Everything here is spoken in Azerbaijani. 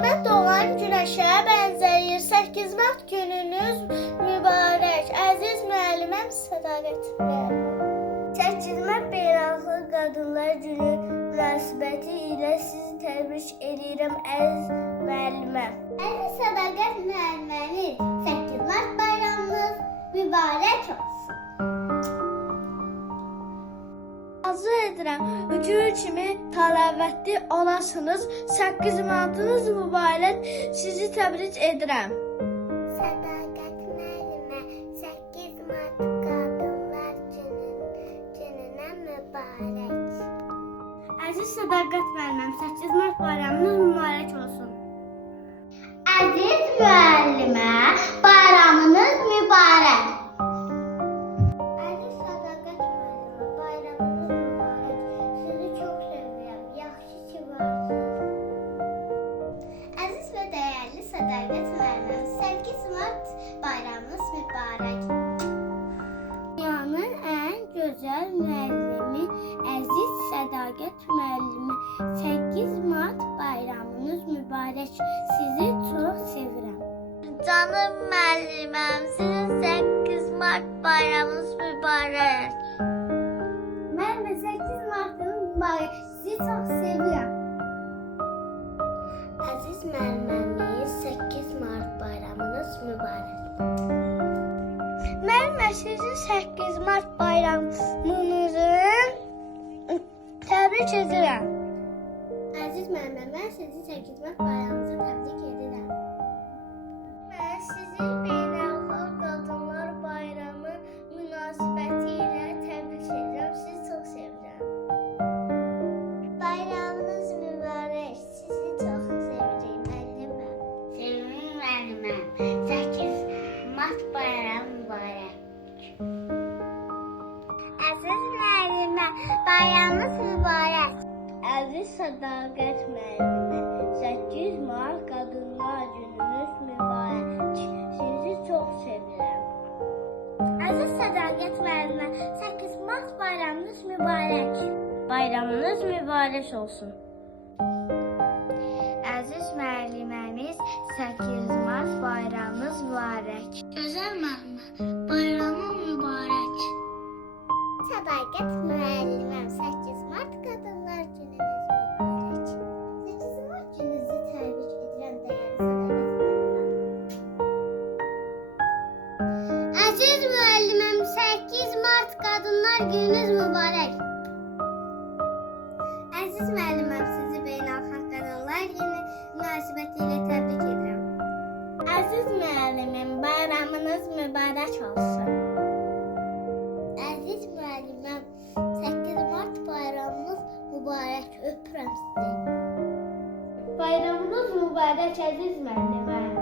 müəllimə doğan güneşe benzeyir. 8 Mart gününüz mübarək. Əziz müəlliməm, sədaqət müəlliməm. 8 Mart Beynəlxalq Qadınlar Günü münasibəti ilə sizi təbrik edirəm, əziz müəlliməm. Əziz sədaqət müəllimimiz, 8 Mart bayramınız mübarək olsun. Arzu edirəm, ötürü kimi təlavətli olasınız. 8 Martınız mübarək, sizi təbrik edirəm. Sədaqət müəllimə, 8 Mart Qadınlar gününə mübarək. Əziz sədaqət müəlliməm, 8 Mart bayramınız mübarək olsun. Əziz müəllimə, bayramınız mübarək. Əziz sədaqət müəllimə, bayramınız mübarək. Sizi çox sevirəm. Yaxşı ki varsınız. Əziz və dəyərli sədaqət müəlliməm, 8 Mart bayramınız mübarək. Dünyanın ən gözəl müəllimi, əziz sədaqət müəllimi, 8 Mart bayramınız mübarək. Sizi çox sevirəm. Canım müəlliməm, sizin 8 Mart bayramınız mübarək. Mən də 8 Mart'ın mübarək. Sizi çox sevirəm. Əziz müəllimimiz, 8 Mart bayramınız mübarək. Müəllimə, sizin 8 Mart bayramınızı təbrik edirəm. Əziz müəllimə, mən sizin 8 Mart bayramınızı təbrik edirəm. Mən sizin Beynəlxalq Qadınlar Bayramı münasibəti ilə təbrik edirəm. Sizi çox sevirəm. Bayramınız mübarək. Sizi çox sevirəm, müəlliməm. Sevimli müəlliməm, 8 Mart bayramı mübarək. Əziz müəllimə, bayramınız mübarək. Əziz sədaqət müəllimə, 8 Mart Qadınlar Gününüz mübarək. Sizi çox sevirəm. Əziz sədaqət müəllimə, 8 Mart bayramınız mübarək. Bayramınız mübarək olsun. Əziz müəlliməmiz, 8 Mart bayramınız mübarək. Gözəl müəllimə, bayramın mübarək. Sədaqət müəlliməm, 8 Mart Qadınlar Gününüz mübarək. 8 Mart gününüzü təbrik edirəm, dəyərli sədaqət müəlliməm. Əziz müəlliməm, 8 Mart Qadınlar Gününüz mübarək. Əziz müəlliməm, sizi Beynəlxalq Qadınlar Günü münasibəti ilə təbrik edirəm. Əziz müəllimim, bayramınız mübarək olsun. Əziz müəlliməm, 8 Mart bayramınız mübarək, öpürəm sizi. Bayramınız mübarək, əziz müəlliməm.